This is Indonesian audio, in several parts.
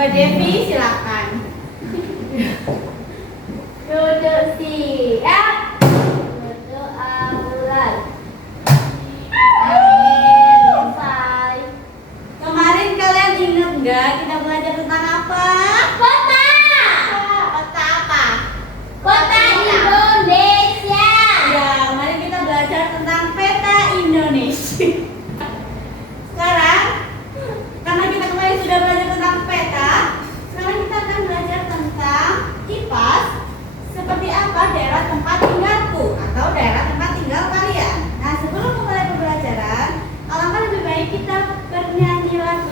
Mbak Devi silakan. Duduk siap. Berdoa bulan. Amin. Selesai. Kemarin kalian ingat nggak kita belajar tentang apa? Kota. Kota apa? Kota Indonesia. Ya, kemarin kita belajar tentang peta Indonesia. Sekarang, karena kita kemarin sudah belajar tentang peta, sekarang kita akan belajar tentang kipas. Seperti apa daerah tempat tinggalku atau daerah tempat tinggal kalian. Nah, sebelum memulai pembelajaran, alangkah lebih baik kita bernyanyi lagu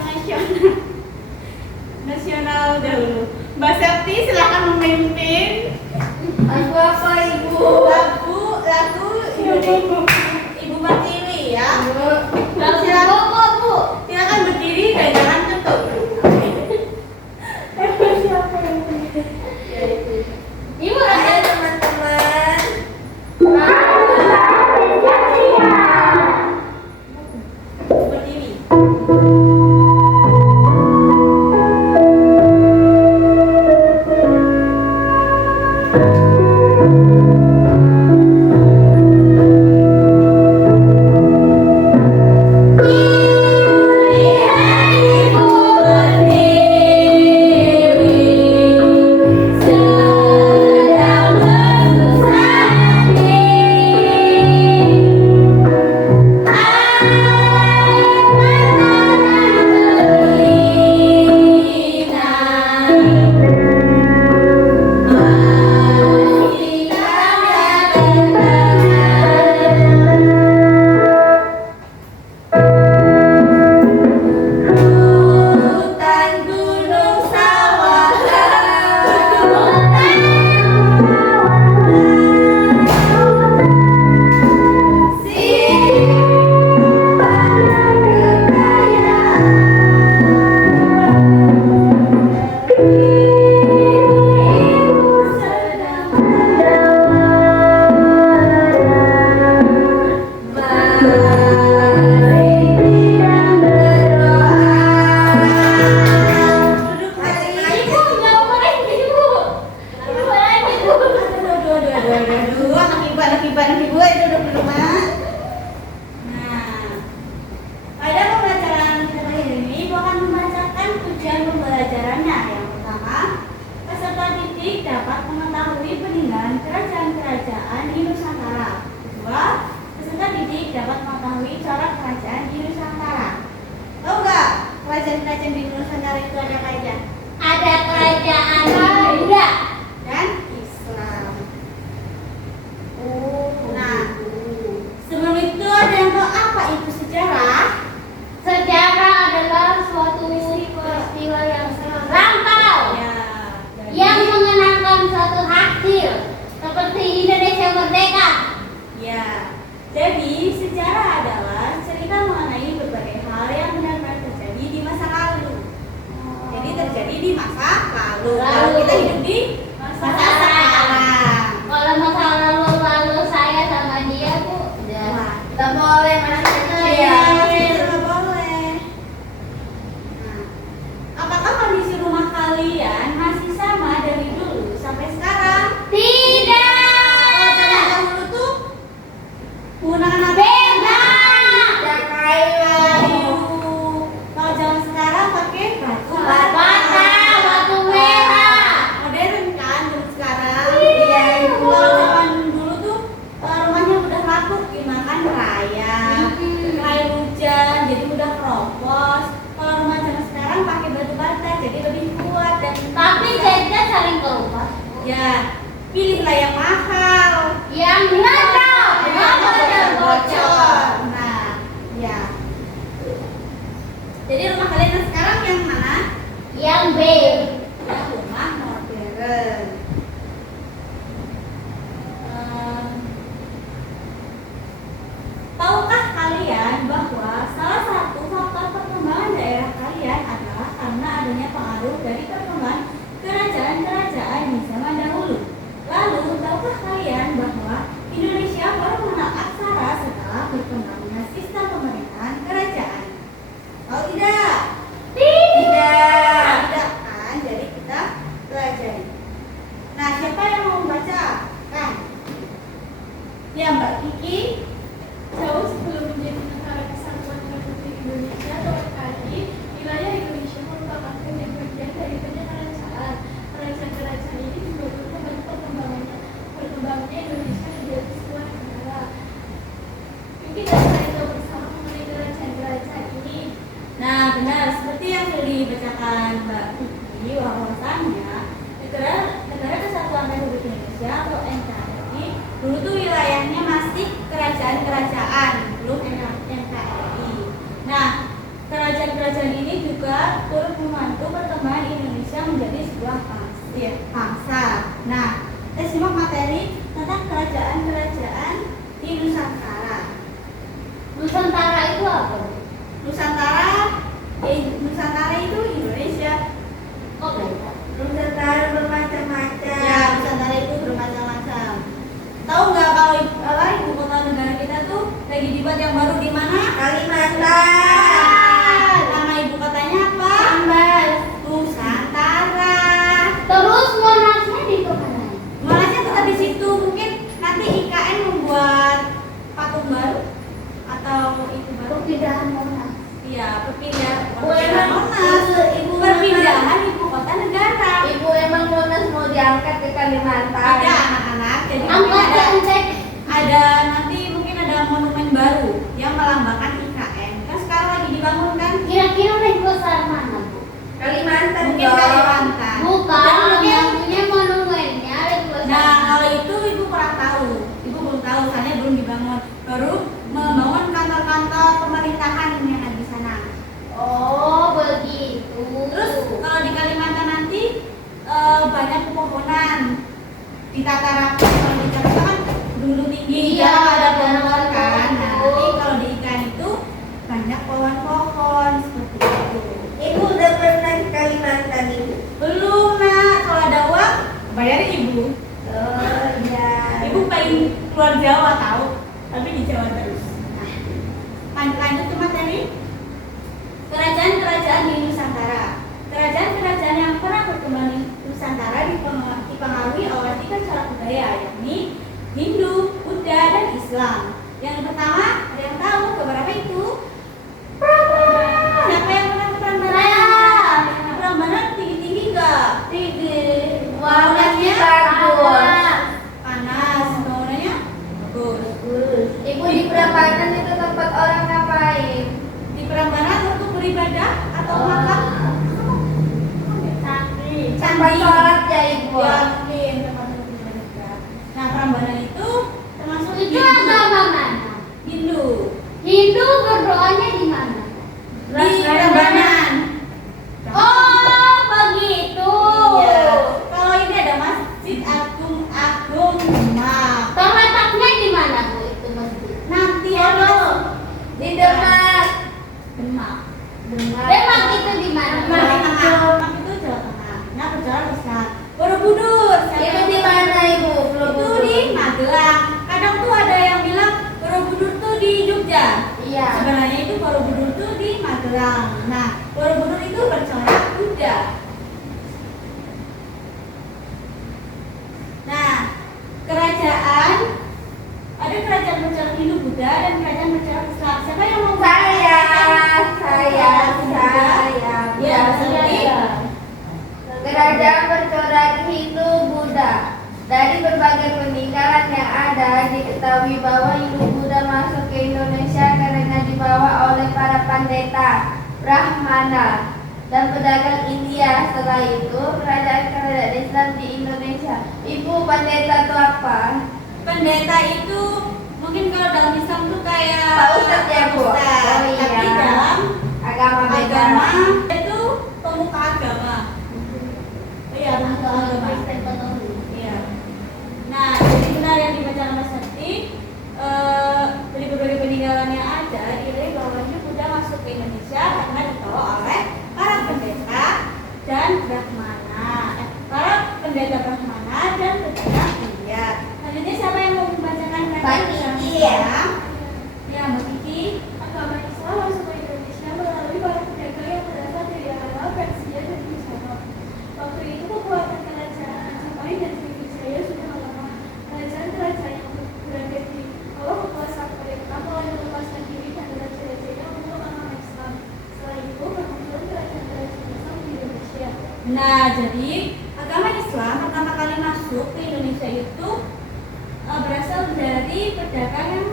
nasional dahulu. Mbak Septi silakan memimpin. Lagu apa ibu? Lagu Ibu Pertiwi ya. Lagu Silakan, apa bu? silakan berdiri dan jangan ketuk. Ibu ada Teman-teman. Berdiri. Hutan, gunung, sawah, Ibu nggak boleh ibu. Ibu boleh ibu. anak ibu itu udah di rumah. Nah, pada pembelajaran kita kali ini, Ibu akan membacakan tujuan pembelajarannya. Yang pertama, peserta didik dapat mengetahui peninggalan kerajaan-kerajaan di Nusantara. Kedua, peserta didik dapat mengetahui corak kerajaan di Nusantara. Tahu nggak kerajaan-kerajaan di Nusantara itu ada apa aja? Ada kerajaan Buddha. Dan Islam. Nah, sebelum itu ada yang tahu apa itu sejarah? Sejarah adalah suatu peristiwa yang lampau Ya, yang mengenangkan suatu hasil seperti Indonesia merdeka. ya. Jadi sejarah adalah cerita mengenai berbagai hal yang benar-benar terjadi di masa lalu. Jadi terjadi di masa lalu. Lalu kita hidup di masa sekarang. Kalau masa lalu saya sama dia bu, Wah. nggak boleh masuk Iya, itu nggak boleh. Nah, apakah kondisi rumah kalian masih sama dari dulu sampai sekarang? Kalau zaman Tidak. dahulu tuh menggunakan apa? Beda. Kayu. Kalau zaman sekarang pakai batu Bata, batu merah. modern kan zaman sekarang. Iya, Ibu. Kalau zaman dulu tuh rumahnya udah lapuk dimakan raya, air hujan jadi udah keropos. Kalau rumah zaman sekarang pakai batu bata jadi lebih kuat dan Tapi jadinya saling kelupas. ya pilihlah yang mahal. Yang nggak bocor. Nah, ya. Jadi rumah kalian yang sekarang yang mana? Yang B. Ya, rumah modern. Tahukah kalian bahwa salah satu faktor perkembangan daerah kalian adalah karena adanya pengaruh dari perkembangan kerajaan-kerajaan di zaman dahulu. Lalu, tahukah kalian bahwa Indonesia baru mengenal aksara setelah berkembangnya sistem pemerintahan kerajaan? Tahu tidak? Indonesia atau NKRI. Dulu tuh wilayahnya masih kerajaan-kerajaan, belum NKRI. Nah, kerajaan-kerajaan ini juga turut membantu perkembangan Indonesia menjadi sebuah bangsa. Nah, kita simak materi tentang kerajaan-kerajaan di Nusantara. Nusantara itu apa? Nusantara itu Indonesia. Oh, beda. Nusantara bermacam-macam. Ya, Nusantara itu bermacam-macam. Tahu nggak kalau ibu kota negara kita tuh lagi dibuat yang baru di mana? Kalimantan. Nama ibu kotanya apa? Sambas. Nusantara. Terus monasnya di mana? Monasnya tetap di situ. Mungkin nanti IKN membuat patung baru atau itu baru. Perpindahan Monas. Iya, perpindahan Monas. perpindahan ibu kota negara. Ibu emang Monas mau diangkat ke Kalimantan. Ada anak-anak. Jadi mungkin Angkat cek. ada nanti mungkin ada monumen baru yang melambangkan IKN. Kan sekarang lagi dibangun kan? Kira-kira naik besar mana, Bu? Kalimantan Mungkin dong. Kalimantan. Bukan, Dan mungkin yang punya monumennya naik besar. nah, kalau itu ibu kurang tahu. Ibu belum tahu, soalnya belum dibangun. Baru membangun kantor-kantor pemerintahan yang ada di sana. Oh, begitu. Terus kalau di Kalimantan nanti banyak pepohonan. Ditata rapi, kalau di Jakarta kan dulu tinggi, Iya, jarang ada jarang pohon ada kan. Nah, pohon. nanti kalau di ikan itu banyak pohon-pohon seperti itu. Ibu udah pernah ke Kalimantan ibu? Belum nak, kalau ada uang bayarin ibu. Oh iya. Ibu pengen keluar Jawa tahu, tapi di Jawa terus. Nah, lanjut ke materi. Kerajaan-kerajaan di Nusantara. Kerajaan-kerajaan yang pernah berkembang di Nusantara dipengaruhi oleh 3 cara budaya, yakni Hindu, Buddha, dan Islam. Yang pertama, ada yang tahu keberapa itu? Prambanan. Siapa yang pernah ke Prambanan? Prambanan tinggi-tinggi enggak? Tinggi. Bangunannya bagus. panas, bangunannya bagus. Ibu di Prambanan itu tempat orang ngapain? Di Prambanan untuk beribadah atau makan? Tempat sholat ya ibu. Ya, mungkin tempat untuk beribadah. Nah, Prambanan itu termasuk Itu Hindu. agama mana? Hindu. Hindu berdoanya di mana? Di Prambanan. Oh, begitu. Iya. Kalau ini ada Masjid Agung Demak. Terletaknya di mana, Bu? Itu masjid. Nanti Solo. ada Di Demak. Demak. Demak itu di mana? Demak di tengah. Demak itu Jawa Tengah. Nah, perjalanan besar. Borobudur. Itu di mana ibu? Itu di Magelang. Kadang tuh ada yang bilang Borobudur tuh di Jogja. Iya. Sebenarnya itu Borobudur tuh di Magelang. Nah, Borobudur itu bercorak kuda. Nah, kerajaan ada kerajaan bercorak Hindu Buddha dan kerajaan bercorak Islam. Siapa yang mau Saya. Ya, seperti Kerajaan bercorak Hindu Buddha. Dari berbagai peninggalan yang ada, diketahui bahwa Hindu Buddha masuk ke Indonesia karena dibawa oleh para pendeta, Brahmana, dan pedagang India. Setelah itu, kerajaan-kerajaan Islam di Indonesia. Ibu, pendeta itu apa? pendeta itu mungkin kalau dalam Islam tuh kayak Pak Ustadz ya, Bu? Ustadz. Oh, iya. Tapi dalam Agama beda. agama itu pemuka agama. Iya, pemuka agama. Kristen Katolik. Iya. Nah, jadi benar yang dibaca Mas Sakti, dari berbagai peninggalan yang ada, diketahui bahwa Hindu Buddha masuk ke Indonesia karena dibawa oleh para pendeta dan Brahmana. Para pendeta Brahmana dan pedagang India. Selanjutnya siapa yang mau membacakan Mbak Kiki ya? Ya, Mbak Kiki. Agama Islam masuk ke Indonesia melalui para pedagang yang berasal dari Arab, Persia, dan Nusantara. Waktu itu kekuatan kerajaan Majapahit dan Sriwijaya sudah melemah. Kerajaan-kerajaan yang berada di bawah kekuasaan mereka mulai melepaskan diri dan raja-rajanya untuk agama Islam. Setelah itu bermunculan kerajaan-kerajaan Islam di Indonesia. Nah, jadi agama Islam pertama kali masuk ke Indonesia itu berasal dari pedagang yang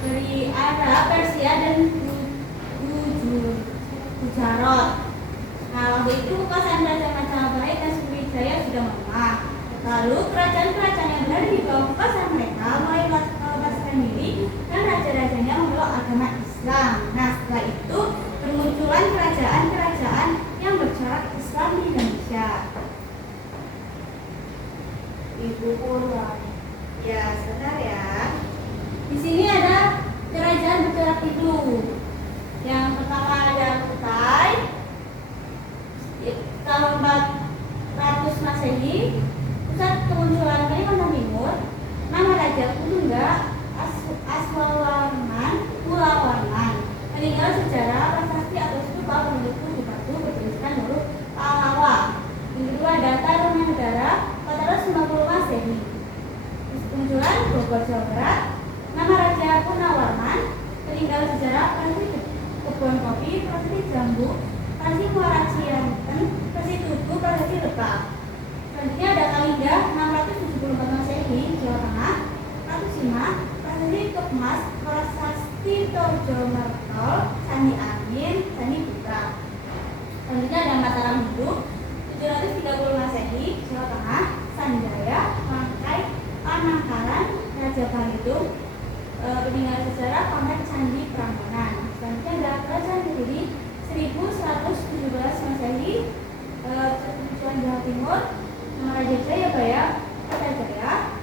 dari Arab, Persia, dan Gujarat. Nah, waktu itu kekuasaan Raja Majapahit dan Sriwijaya sudah melemah. Lalu kerajaan-kerajaan yang benar-benar dibawa ke pasar mereka mulai melepaskan diri dan raja-rajanya memeluk agama Islam. Nah, setelah itu bermunculan kerajaan-kerajaan yang bercorak Islam di Indonesia. Ibu Purwa. Ya, sebentar ya. Di sini ada kerajaan bercorak Hindu. Yang pertama ada Kutai. Tahun 400 Masehi, pusat kemunculan Kalimantan Timur. Nama Raja Kulungga Aswawarman Kulawarman. Meninggal sejarah prasasti atau stupa berbentuk di batu bertuliskan huruf Pahlawa. Yang kedua ada Tarumanegara 450 Masehi. Kemunculan Bogor Jawa Barat. Nama Raja Punawarman. Meninggal sejarah prasasti kebun kopi, prasasti jambu, prasasti Muara Cianten, prasasti Tugu, prasasti Lebak. Selanjutnya ada Kalingga 674 Masehi, Jawa Tengah. Ratu Sima, prasasti Kepmas, prasasti Tojo Mertol, Candi Angin, Candi Putra. Selanjutnya ada Mataram Hindu 730 Masehi, Jawa Tengah. Sanjaya, Mangkai, Panangkaran, Raja Balitung. Peninggalan sejarah Pamer Candi Prambanan. Selanjutnya ada Kerajaan Kediri 1117 Masehi, kemunculan Jawa Timur. Nama Raja Jayabaya, Kertajaya,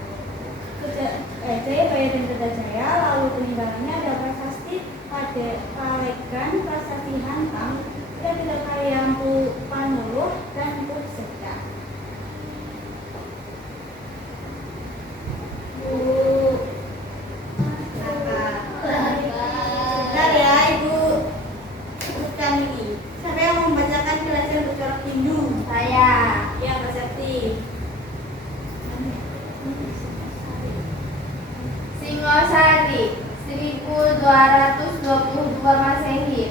Jayabaya dan Kertajaya. Lalu peninggalannya ada prasasti Palegan, prasasti Hantam, Kayampu Panuluh, dan Purseka. Bentar ya, Ibu sebutkan ini. Siapa yang mau membacakan kerajaan bercorak Hindu? Saya. Ya, Mbak Septi. Singosari 1222 Masehi.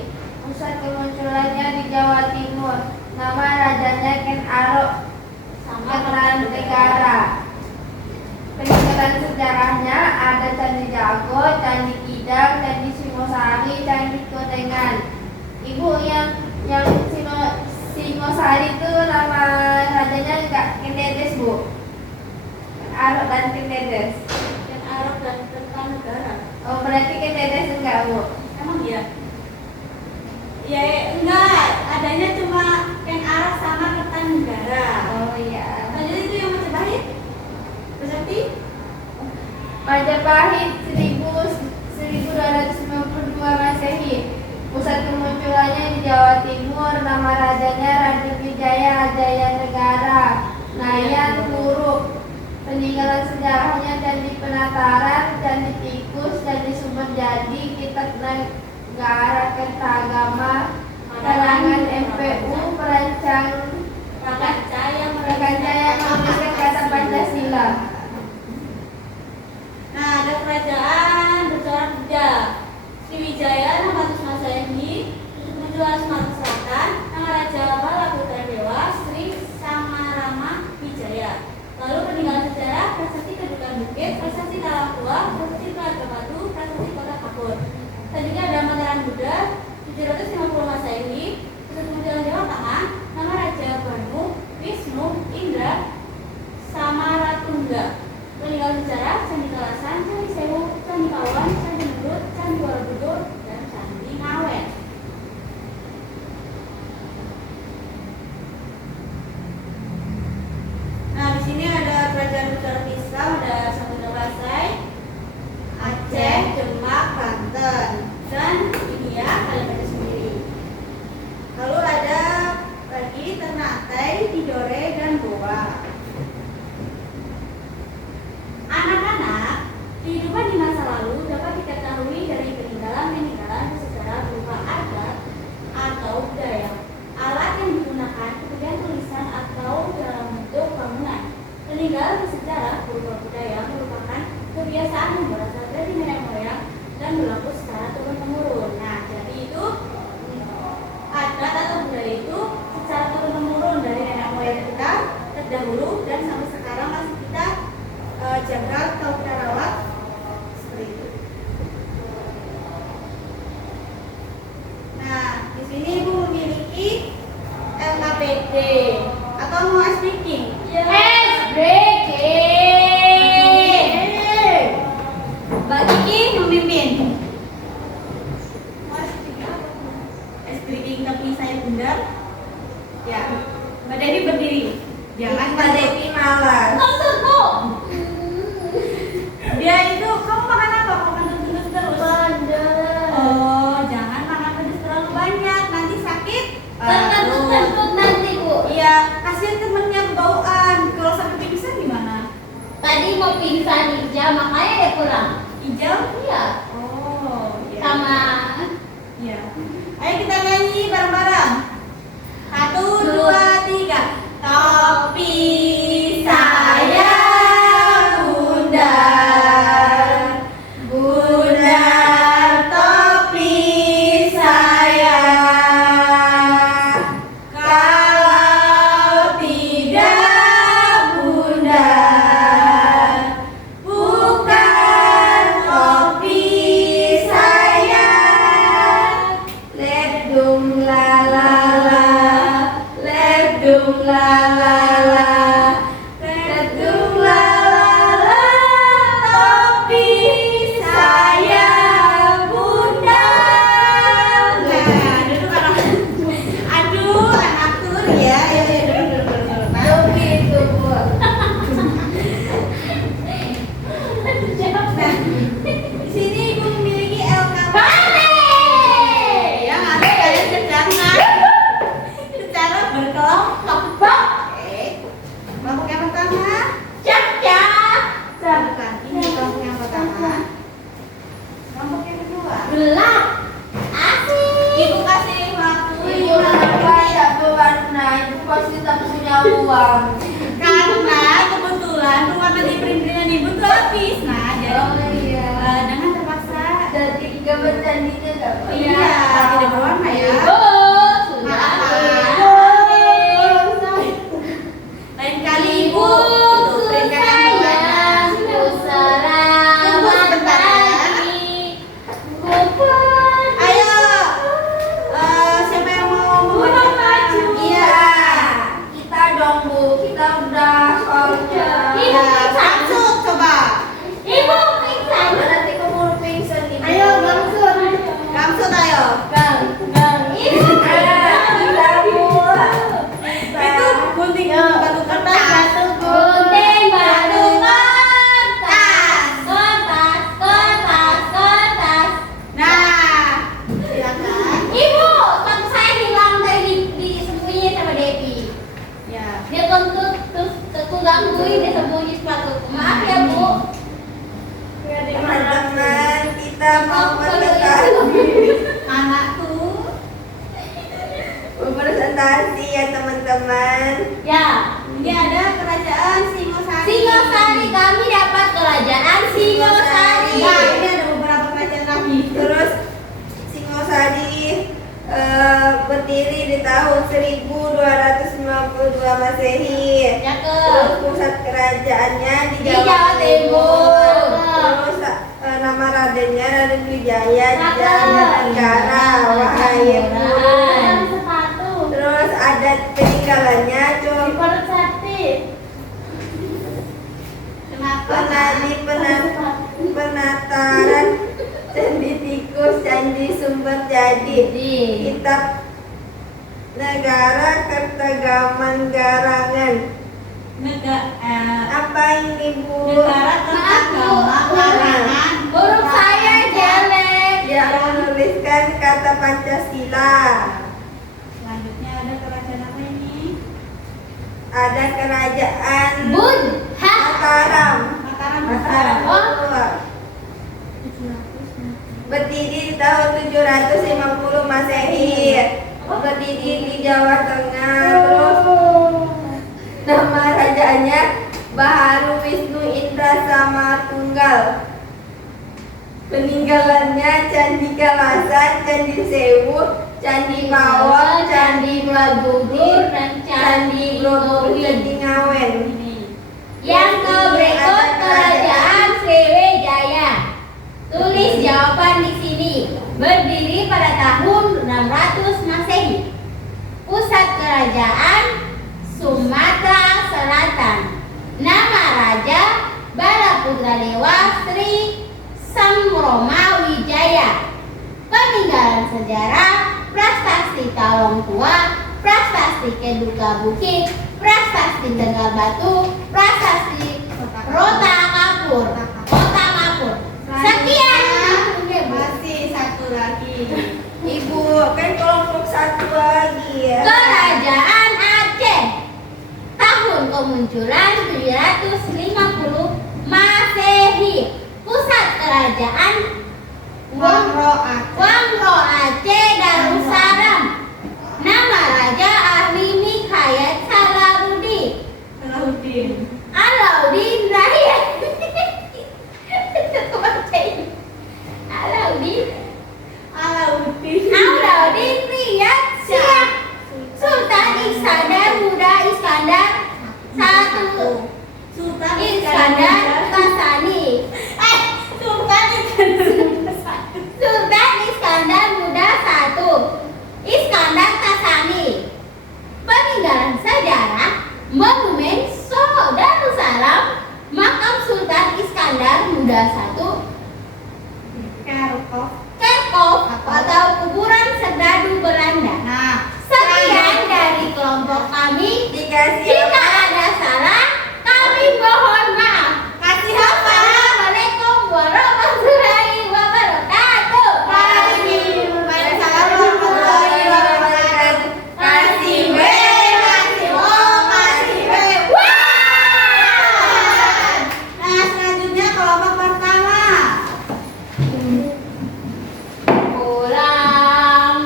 Pusat kemunculannya di Jawa Timur. Nama rajanya Ken Arok Kertanegara. Peninggalan sejarahnya ada Candi Jago, Candi Kidang, Candi Singosari, Candi Kodengan. Ibu yang Singosari itu nama rajanya enggak Kendedes, Bu? Arok dan Kendedes. Ken Arok dan Kertanegara. Oh, berarti Kendedes enggak, Bu? Emang iya? Ya, enggak. Adanya cuma Ken Arok sama Kertanegara. Oh iya. Lanjut itu yang Majapahit. Mbak Septi? Majapahit 1252 Masehi. Pusat kemunculannya di Jawa Timur. Nama rajanya Raden Wijaya Jayanegara, Nayan Huruf. Peninggalan sejarahnya Candi Penataran, Candi Tikus, Candi Sumberjadi, Kitab Negara Kertagama, karangan MPU, Perancang Caya menuliskan kata Pancasila. Nah, ada kerajaan bercorak Buddha. Sriwijaya 600 Masehi, kemunculan Sumatera Selatan. Nama Raja Balaputra Dewa Sri Samarama Wijaya. Lalu peninggalan sejarah prasasti Kedukan Bukit, prasasti Talang Tua, prasasti Telaga Batu, prasasti Kota Kapur. Selanjutnya ada Mataram Buddha 750 Masehi, kemunculan Jawa Tengah. Nama Raja Banu Wisnu Indra Samaratungga. Peninggalan sejarah Candi Kalasan, Candi Sewu, Candi Pawan, Candi Mendut, Candi Borobudur, dan Candi Ngawen. Nah, di sini ada kerajaan bercorak Islam, ada Samudra Pasai, Aceh, Demak, Banten, dan ini ya kalian baca sendiri. Lalu ada lagi Ternate, Tidore, dan Goa. Anak-anak, kehidupan di masa lalu dapat diketahui dari peninggalan-peninggalan sejarah berupa adat atau budaya, alat yang digunakan, kemudian tulisan atau dalam bentuk bangunan. Peninggalan sejarah berupa budaya merupakan kebiasaan yang berasal dari nenek moyang dan berlaku secara turun-temurun. Nah, jadi itu adat atau budaya itu secara turun-temurun dari nenek moyang kita terdahulu dan sampai sekarang masih kita jaga atau kita rawat seperti itu. Nah, di sini Ibu memiliki LKPD atau mau speaking. Breaking. Ya, Mbak Devi berdiri. Jangan Mbak Devi malas. Maksud Bu. Dia itu, kamu makan apa? Kok makan terus terus? Oh, jangan makan pedas terlalu banyak, nanti sakit. Kentut nanti Bu. Iya, kasihan temennya bauan. Kalau sampai pingsan gimana? Tadi mau pingsan Ija, makanya dia pulang. Hijau? Iya. Oh, iya. Sama Iya. Ayo kita nyanyi bareng-bareng. 1, 2, 3. Topi saya bundar, bundar topi saya. Kalau tidak bundar, bukan topi saya. Ledung la la la, ledung la la la, Ledung la la la, topi saya bundar. Nah, duduk anak. Aduh, anakku ya. Ayo, duduk. topi itu Bu. Nah, di sini ibu memiliki LKP. Yang ada kalian secara berkelompok. Oke. Kelompok yang pertama. Bukan, ini kelompok yang pertama. Kelompok yang kedua. gelap. Asik. Ibu kasih waktu. Ibu kenapa tidak berwarna? Ibu pasti tak punya uang. Karena kebetulan pewarna di perintilan ibu tuh habis. Nah, jadi Oh iya. dengan terpaksa. Jadi gambar candinya dapat. Iya, tidak berwarna ya. Bu, sudah Maaf. Lain kali ibu itu perintilan yang berwarna. Tunggu sebentar ya. Ayo, siapa yang mau membacakan? Iya. Kita dong Bu, kita udah soalnya. Ibu Nah, pingsan. Samsud coba. Ibu pingsan. Nanti keburu pingsan Ibu. Ayo, Samsud ayo. Ibu Kita Bu. Itu gunting batu kertas. gunting batu kertas. Kertas. Nah, silakan. Ibu, sepatu saya hilang dari disembunyi sama Devi. Ya. Dia kentut terus aku gangguin dia sembunyi sepatuku. Maaf ya Bu. Teman-teman, kita mau presentasi. Anakku. Presentasi ya teman-teman. Ya, Ini ada kerajaan Singosari. Singosari, kami dapat kerajaan Singosari. Nah, ini ada beberapa kerajaan lagi. Terus Singosari berdiri di tahun 1252 Masehi. Ya ke Terus pusat kerajaannya di Di Jawa Timur. Terus nama radennya Raden Wijaya di Cakep. Jayanegara. Wahai Bu. sepatu. Terus adat peninggalannya coba Perut sate. Kenapa? penataran Candi Tikus, Candi Sumber Jadi, Kitab Negara Kertagaman Garangan. Apa ini Bu? Negara Kertagaman Garangan. Huruf saya jelek. Yang menuliskan kata Pancasila. Selanjutnya ada kerajaan apa ini? Ada kerajaan Bun. Ha. Mataram. Mataram. Oh. Berdiri di tahun 750 Masehi. Berdiri di Jawa Tengah. Terus nama rajanya Baharu Wisnu Indra Samatunggal. Peninggalannya Candi Kalasan, Candi Sewu, Candi Mawon, Candi Magudur, dan Candi Borobudur, Candi Ngawen. Ini. Yang ke berikut kerajaan Sriwijaya. Tulis jawaban di sini. Berdiri pada tahun 600 Masehi. Pusat kerajaan Sumatera Selatan. Nama raja Balaputra Dewa Sri Samroma Wijaya. Peninggalan sejarah prestasi Talong Tua, prestasi Prasasti Keduka Bukit, Prasasti Tegal Batu, Prasasti Rota Kapur. Sekian waktunya, Bu. Masih satu lagi. Ibu, kan kelompok satu lagi ya. Kerajaan Aceh. Tahun kemunculan 750 Masehi. Pusat kerajaan Wangro Aceh Darussalam. Nama raja ahli Nikayat Salahuddin Alauddin Raya. Alauddin Riyad Shah. Sultan Iskandar Muda Iskandar satu. Sultan Iskandar Tasani. Sultan Iskandar Muda satu. Iskandar Tasani. Peninggalan sejarah Monumen Darussalam, makam Sultan Iskandar Muda satu, Kerkhof atau kuburan serdadu Belanda. Nah, Sekian dari kelompok kami. Dikasih Jika ada salah, kami mohon maaf. kasih apa? Assalamualaikum warahmatullahi wabarakatuh. Waalaikumsalam warahmatullahi wabarakatuh. Kasih B, kasih O, kasih B. Nah, selanjutnya kelompok pertama. Pulang.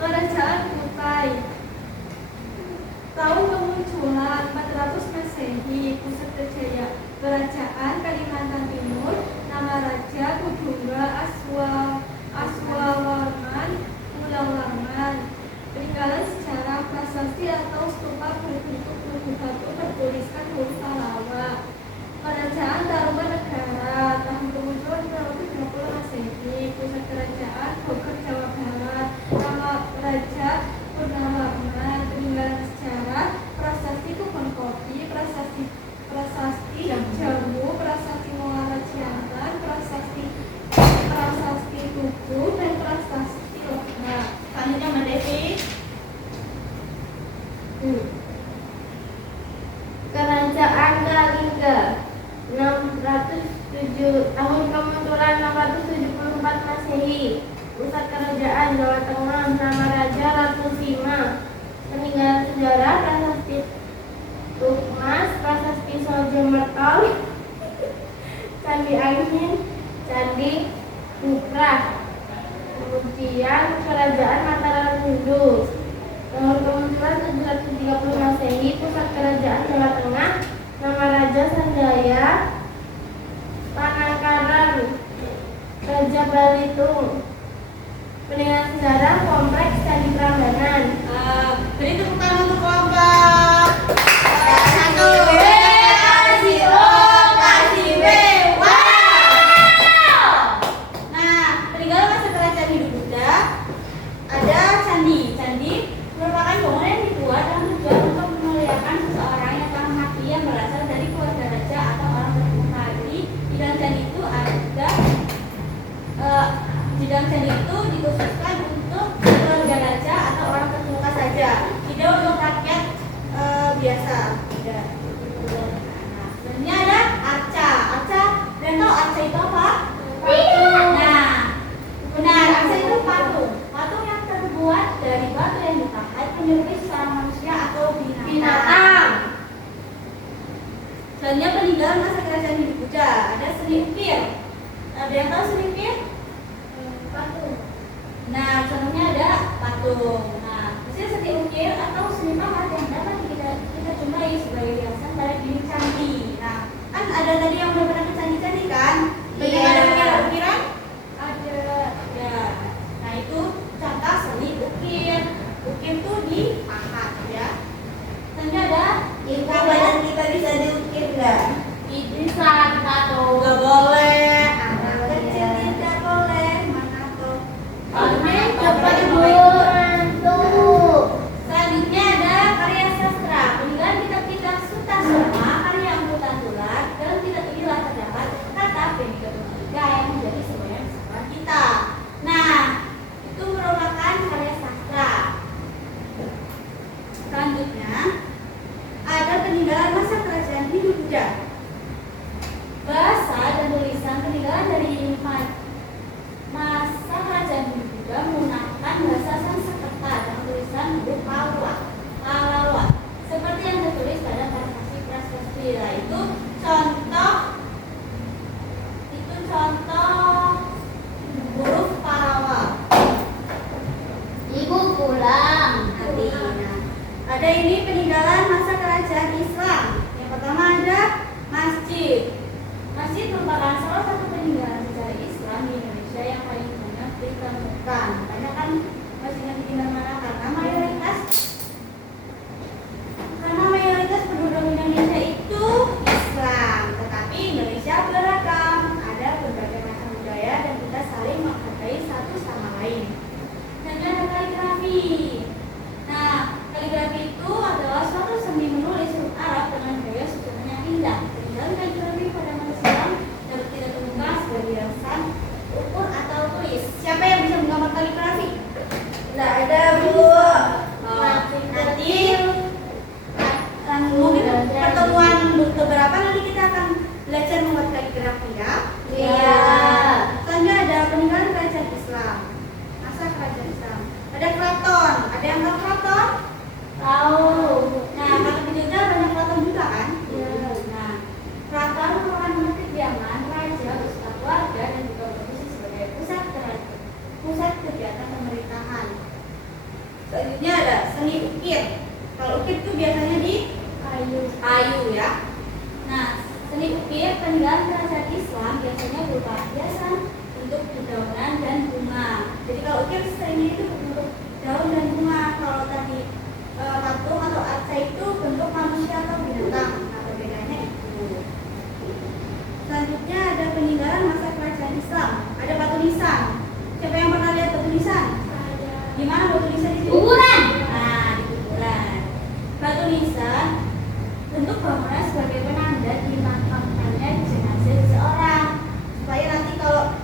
Kerajaan Kutai. Tahun kemunculan 400 Masehi, pusat kerajaan Kalimantan Timur, nama Raja Kudunga Aswawarman Mulawarman. Peninggalan sejarah prasasti atau stupa berbentuk tugu batu bertuliskan huruf Pallawa. Kerajaan Tarumanegara. Tahun kemunculan 230 Masehi, pusat kerajaan Bogor, Jawa Barat. Nama Raja Purnawarman. Peninggalan sejarah prasasti Kebun Kopi, prasasti Jamu, prasasti Muara Ciantan, prasasti Tugu, dan prasasti Lebak. Selanjutnya Mbak Devi. Kerajaan Galingga. Tahun kemunculan 674 Masehi. Pusat kerajaan Jawa Tengah. Nama Raja Ratu Sima. Peninggalan sejarah prasasti Tukmas, prasasti Sojo Mertol, Candi Angin, Candi Bukrah. Kemudian kerajaan Mataram Hindu. Tahun kemunculan 730 Masehi. Pusat kerajaan Jawa Tengah. Nama Raja Sanjaya Panangkaran, Raja Balitung. Peninggalan sejarah kompleks Candi Prambanan. Beri tepuk tangan untuk kelompok. Satu B, kasih O, kasih B. Wow. Nah, peninggalan masa kerajaan Hindu Buddha ada candi. Candi merupakan bangunan yang dibuat dengan tujuan untuk memuliakan seseorang yang telah mati yang berasal dari keluarga raja atau orang terkemuka. Jadi di dalam candi itu ada di dalam candi itu dikhususkan untuk keluarga raja atau orang terkemuka saja, tidak untuk rakyat biasa. Tidak. Nah, selanjutnya ada arca. Dan tahu arca itu apa? Nah, benar, arca itu patung yang terbuat dari batu yang ditahan menyerupai seorang manusia atau binatang. Selanjutnya peninggalan masa kerajaan Hindu Buddha ada seni ukir. Ada yang tahu seni ukir? Patung. Nah, contohnya ada patung. Nah, hasil seni ukir atau seni pahat yang dapat kita jumpai sebagai hiasan pada dinding candi. Nah, kan ada tadi yang udah pernah ke candi-candi kan? Banyak Iya. ada ukiran-ukiran? Ada. Ya. Nah, itu contoh seni ukir. Ukir tuh dipahat ya. Selanjutnya ada Ibu, badan kita bisa diukir nggak? Bisa tato. nggak boleh. Anak kecil tidak boleh. Mana tuh? Cepat Bu. Selanjutnya ada karya sastra. Peninggalan kitab-kitab Sutasoma, karya Amputan Tular. Dalam kitab inilah masa kerajaan Hindu Buddha menggunakan bahasa Sanskerta dan tulisan huruf Pallava seperti yang tertulis pada prasasti prasasti. Itu contoh huruf Pallava. Ibu pulang. Nanti, nah, ada ini peninggalan masa kerajaan Islam. Yang pertama ada masjid. Masjid merupakan salah satu peninggalan sejarah Islam di Indonesia yang paling banyak ditemukan. Banyak kan masjidnya di mana-mana karena mayoritas penduduk Indonesia itu Islam. Tetapi Indonesia beragam, ada berbagai macam budaya dan kita saling menghargai satu sama lain. Dan ada kaligrafi. Nah, kaligrafi itu adalah suatu seni menulis huruf Arab dengan gaya susunan yang indah. Peninggalan kaligrafi pada masa silam dapat kita temukan sebagai hiasan, ukur atau tulis. Siapa yang bisa menggambar kaligrafi? Tidak ada, Bu. Nanti mungkin pertemuan beberapa nanti kita akan belajar membuat kaligrafi ya. Iya. Selanjutnya ada peninggalan kerajaan Islam. Masa kerajaan Islam. Ada keraton. Ada yang tahu keraton? Tahu. Nah, kalau di Jogja banyak keraton juga kan? Iya. Nah, keraton merupakan tempat kediaman raja beserta keluarga dan juga berfungsi sebagai pusat kegiatan pemerintahan. Selanjutnya ada seni ukir. Kalau ukir itu biasanya di kayu ya. Nah, seni ukir peninggalan kerajaan Islam biasanya berupa hiasan bentuk dedaunan dan bunga. Jadi kalau ukir seringnya itu bentuk daun dan bunga. Kalau tadi patung atau arca itu bentuk manusia atau binatang. Nah, perbedaannya itu. Selanjutnya ada peninggalan masa kerajaan Islam. Ada batu nisan. Siapa yang pernah lihat batu nisan? Di mana batu nisan itu? Kuburan. Nah, di kuburan. Batu nisan bentuk bangunan sebagai penanda dimakamkannya jenazah seseorang, supaya nanti kalau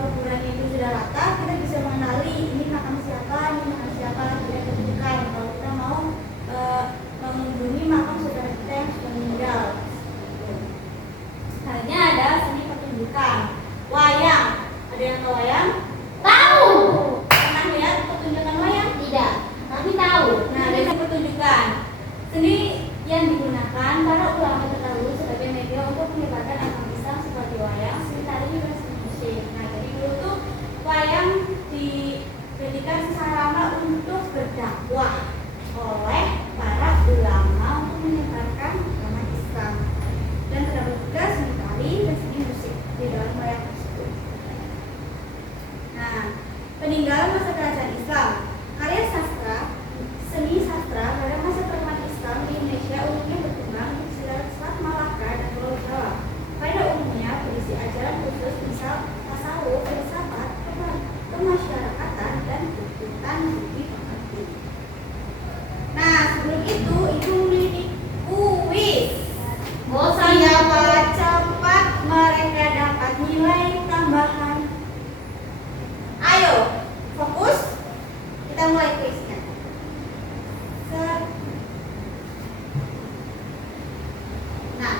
kuburan itu sudah rata kita bisa mengenali ini makam siapa, tidak kebutuhan kalau kita mau mengunjungi makam saudara kita yang sudah meninggal. Selanjutnya ada seni pertunjukan wayang. Ada yang tahu wayang? Tahu. Pernah lihat pertunjukan wayang? Tidak. Tapi tahu. Nah, dari pertunjukan seni yang digunakan para ulama terdahulu sebagai media untuk menyebarkan agama Islam seperti wayang, seni tari, dan seni musik. Nah, jadi dulu tuh wayang dijadikan sarana untuk berdakwah oleh para ulama untuk menyebarkan agama Islam. Dan terdapat juga seni tari dan seni musik di dalam wayang tersebut. Nah, peninggalan masa kerajaan Islam, karya sastra, seni sastra pada masa perkembangan Islam di Indonesia umumnya berkembang di Selat Malaka dan Pulau Jawa. Pada umumnya berisi ajaran khusus misal tasawuf, filsafat, kemasyarakatan dan tuntutan budi pekerti. Nah, sebelum itu ibu memiliki kuis. Siapa cepat mereka dapat nilai tambahan. Ayo, fokus. Kita mulai kuisnya. Nah,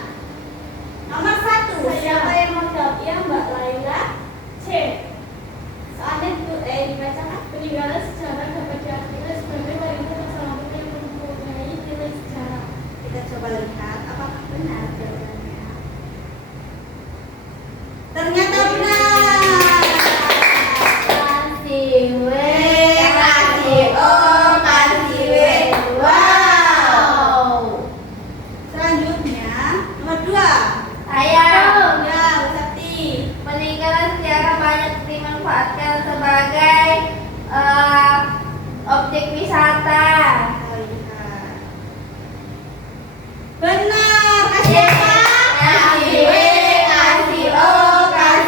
nomor 1, siapa yang mau jawab? Ya, Mbak Laila. C. Soalnya itu dibacakan. Peninggalan sejarah dapat diartikan sebagai wanita masa lalu yang mempunyai nilai sejarah. Kita coba lihat apakah benar jawabannya. Ternyata benar. Kasih W. Kasih O, kasih W. Wow. Selanjutnya nomor 2. Saya. Ya, Bu Sakti. Peninggalan sejarah banyak dimanfaatkan sebagai objek wisata. Kita lihat. Benar. Kasih apa? Kasih W, kasih O, kasih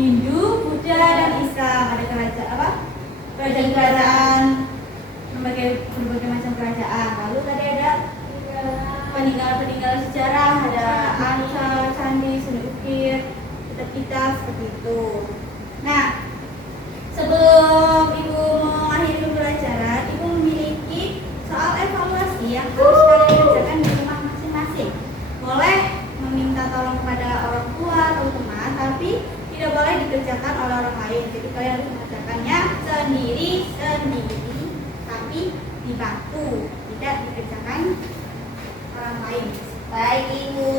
Hindu, Buddha, dan Islam. Ada kerajaan apa? Kerajaan-kerajaan berbagai macam kerajaan. Lalu tadi ada peninggalan sejarah, ada angsa, candi, seni ukir, kitab-kitab seperti itu. Nah, sebelum Ibu mengakhiri pembelajaran, Ibu memiliki soal evaluasi yang harus kalian kerjakan di rumah masing-masing. Boleh meminta tolong kepada orang tua atau teman, tapi tidak boleh dikerjakan oleh orang lain. Jadi kalian harus mengerjakannya sendiri-sendiri, tapi dibantu, tidak dikerjakan orang lain. Baik, Ibu.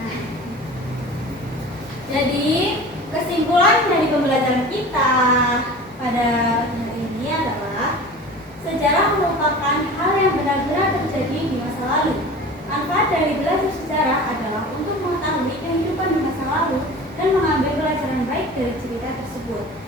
Nah, jadi kesimpulan dari pembelajaran kita pada hari ini adalah sejarah merupakan hal yang benar-benar terjadi di masa lalu. Manfaat dari belajar sejarah adalah untuk mengetahui kehidupan di masa lalu dan mengambil pelajaran baik dari cerita tersebut.